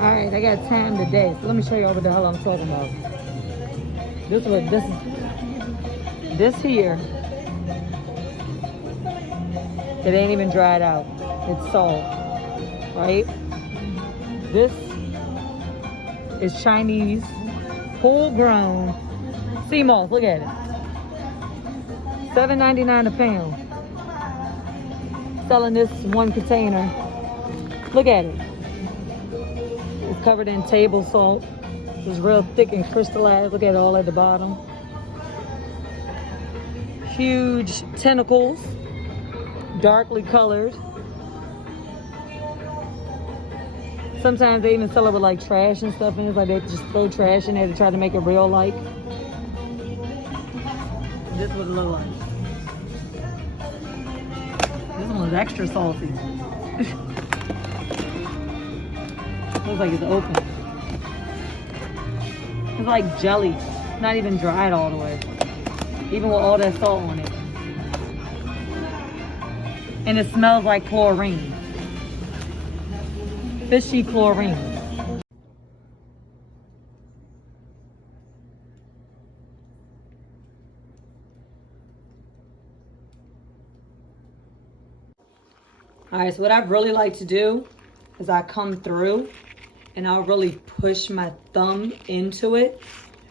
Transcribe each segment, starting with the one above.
All right, I got time today, so let me show you what the hell I'm talking about. This here, it ain't even dried out. It's salt, right? This is Chinese, full-grown seamoss. Look at it. $7.99 a pound. Selling this one container. Look at it. It's covered in table salt. It's real thick and crystallized. Look at it all at the bottom. Huge tentacles, darkly colored. Sometimes they even sell it with like trash and stuff in it. Like they just throw trash in there to try to make it real like. This is what it looks like. This one was extra salty. Looks like it's open. It's like jelly. Not even dried all the way. Even with all that salt on it. And it smells like chlorine. Fishy chlorine. All right, so what I really like to do is I come through and I'll really push my thumb into it.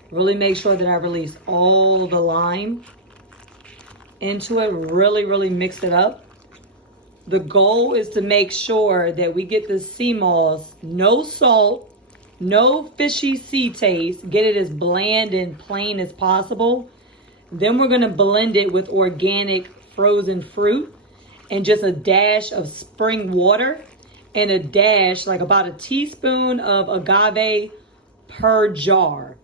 Really make sure that I release all the lime into it. Really mix it up. The goal is to make sure that we get the sea moss, no salt, no fishy sea taste, get it as bland and plain as possible. Then we're gonna blend it with organic frozen fruit and just a dash of spring water and a dash, like about a teaspoon of agave per jar.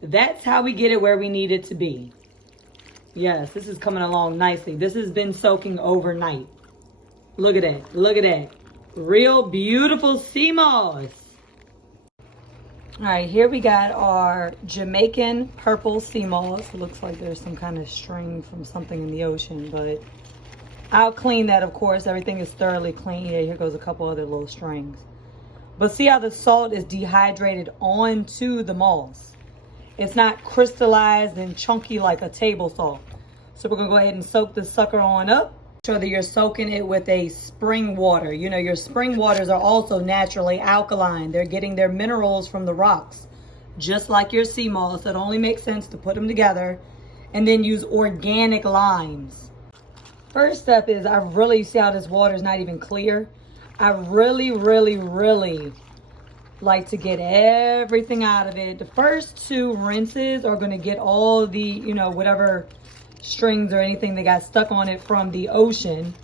That's how we get it where we need it to be. Yes, this is coming along nicely. This has been soaking overnight. Look at that, look at that. Real beautiful sea moss. All right, here we got our Jamaican purple sea moss. It looks like there's some kind of string from something in the ocean, but I'll clean that, of course. Everything is thoroughly clean. Yeah, here goes a couple other little strings. But see how the salt is dehydrated onto the moss. It's not crystallized and chunky like a table salt. So we're gonna go ahead and soak this sucker on up. Make sure that you're soaking it with a spring water. You know, your spring waters are also naturally alkaline. They're getting their minerals from the rocks, just like your sea moss. So it only makes sense to put them together and then use organic limes. First step is I really see how this water is not even clear. I really like to get everything out of it. The first two rinses are going to get all the, you know, whatever strings or anything that got stuck on it from the ocean.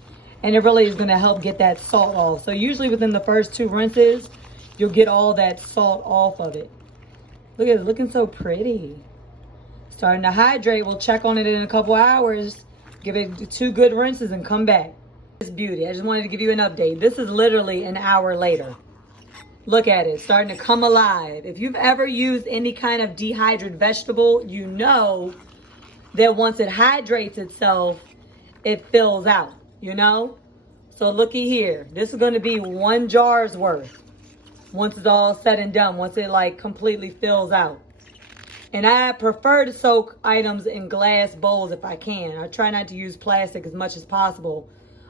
And it really is going to help get that salt off. So usually within the first two rinses, you'll get all that salt off of it. Look at it, looking so pretty. Starting to hydrate. We'll check on it in a couple hours. Give it 2 good rinses and come back. This beauty. I just wanted to give you an update. This is literally an hour later. Look at it, starting to come alive. If you've ever used any kind of dehydrated vegetable, you know that once it hydrates itself, it fills out, you know? So looky here. This is gonna be 1 jar's worth once it's all said and done, once it like completely fills out. And I prefer to soak items in glass bowls if I can. I try not to use plastic as much as possible.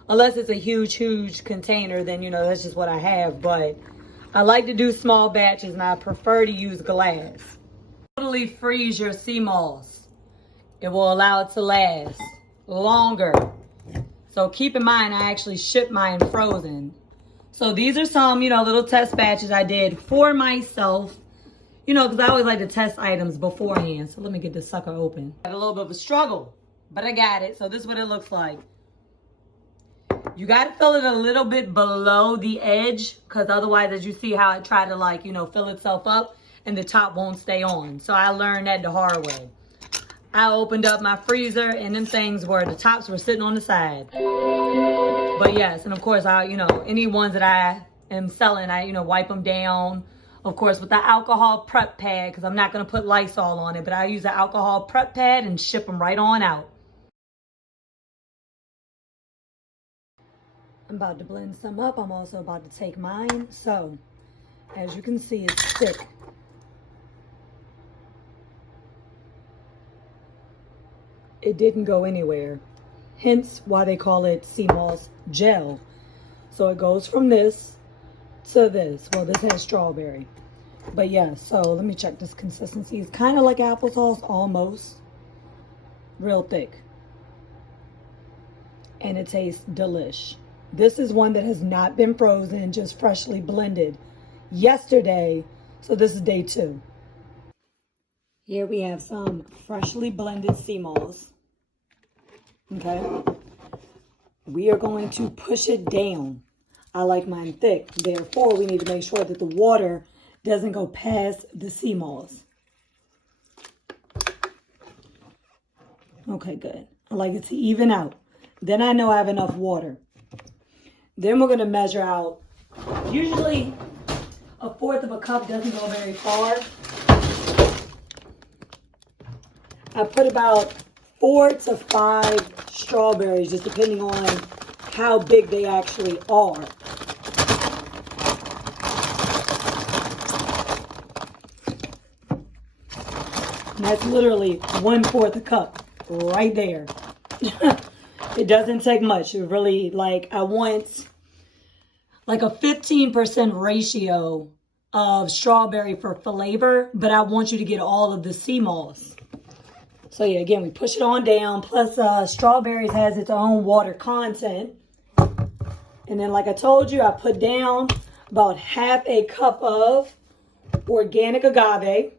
Unless it's a huge container, then you know, that's just what I have. But I like to do small batches and I prefer to use glass. Totally freeze your sea moss. It will allow it to last longer. So keep in mind, I actually ship mine frozen. So these are some, you know, little test batches I did for myself. You know, because I always like to test items beforehand. So let me get this sucker open. I had a little bit of a struggle, but I got it. So this is what it looks like. You got to fill it a little bit below the edge, because otherwise, as you see how it tried to, like, you know, fill itself up and the top won't stay on. So I learned that the hard way. I opened up my freezer and them things were, the tops were sitting on the side. But yes, and of course, I, you know, any ones that I am selling, I, you know, wipe them down. Of course, with the alcohol prep pad, because I'm not going to put Lysol on it, but I use the alcohol prep pad and ship them right on out. I'm about to blend some up. I'm also about to take mine. So As you can see, it's thick. It didn't go anywhere. Hence why they call it seamoss gel. So it goes from this to this. Well, this has strawberry. But yeah, so let me check this consistency. It's kind of like applesauce, almost. Real thick. And it tastes delish. This is one that has not been frozen, just freshly blended yesterday. So this is day 2. Here we have some freshly blended seamoss. Okay. We are going to push it down. I like mine thick. Therefore, we need to make sure that the water doesn't go past the seamoss. Okay, good. I like it to even out. Then I know I have enough water. Then we're going to measure out. Usually, 1/4 of a cup doesn't go very far. I put about 4 to 5 strawberries, just depending on how big they actually are. And that's literally 1/4 a cup right there. It doesn't take much. It really, like, I want like a 15% ratio of strawberry for flavor, but I want you to get all of the seamoss. So yeah, again, we push it on down. Plus, strawberries has its own water content. And then, like I told you, I put down about 1/2 cup of organic agave.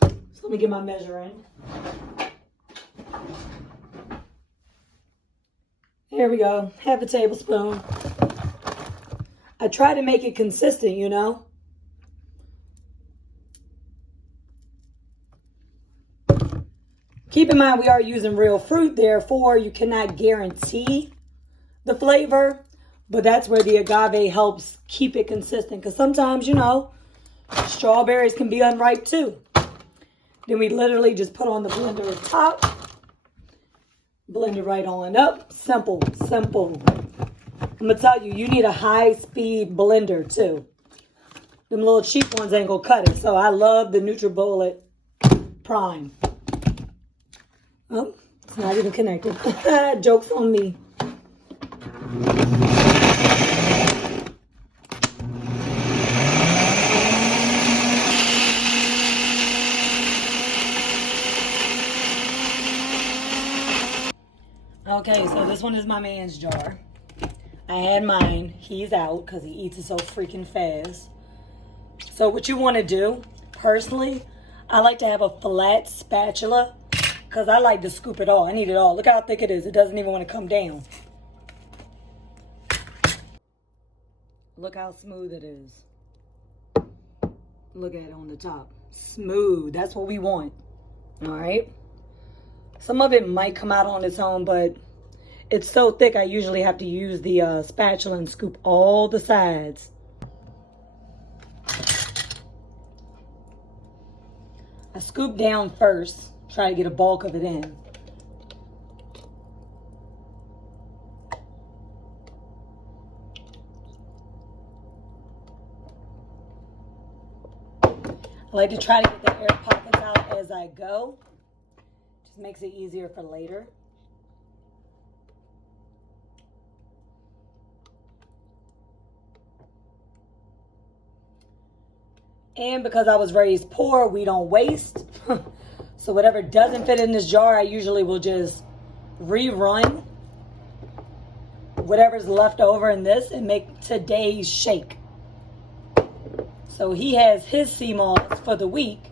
So let me get my measuring. There we go, 1/2 tablespoon. I try to make it consistent, you know. Keep in mind, we are using real fruit, therefore you cannot guarantee the flavor, but that's where the agave helps keep it consistent. Because sometimes, you know, strawberries can be unripe too. Then we literally just put on the blender top, blend it right on up. Simple, simple. I'm going to tell you, you need a high-speed blender too. Them little cheap ones ain't going to cut it. So I love the NutriBullet Prime. Oh, it's not even connected. Joke's on me. Okay, so this one is my man's jar. I had mine. He's out because he eats it so freaking fast. So what you want to do, personally, I like to have a flat spatula because I like to scoop it all. I need it all. Look how thick it is. It doesn't even want to come down. Look how smooth it is. Look at it on the top. Smooth. That's what we want. All right. Some of it might come out on its own, but it's so thick I usually have to use the spatula and scoop all the sides. I scoop down first, try to get a bulk of it in. I like to try to get the air pockets out as I go. Just makes it easier for later. And because I was raised poor, we don't waste. So whatever doesn't fit in this jar, I usually will just rerun whatever's left over in this and make today's shake. So he has his seamoss for the week,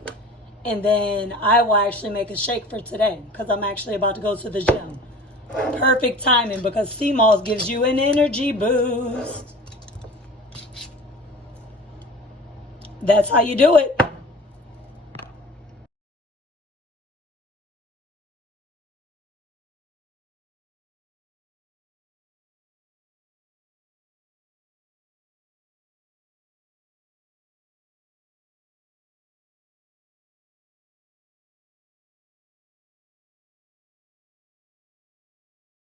and then I will actually make a shake for today because I'm actually about to go to the gym. Perfect timing because seamoss gives you an energy boost. That's how you do it.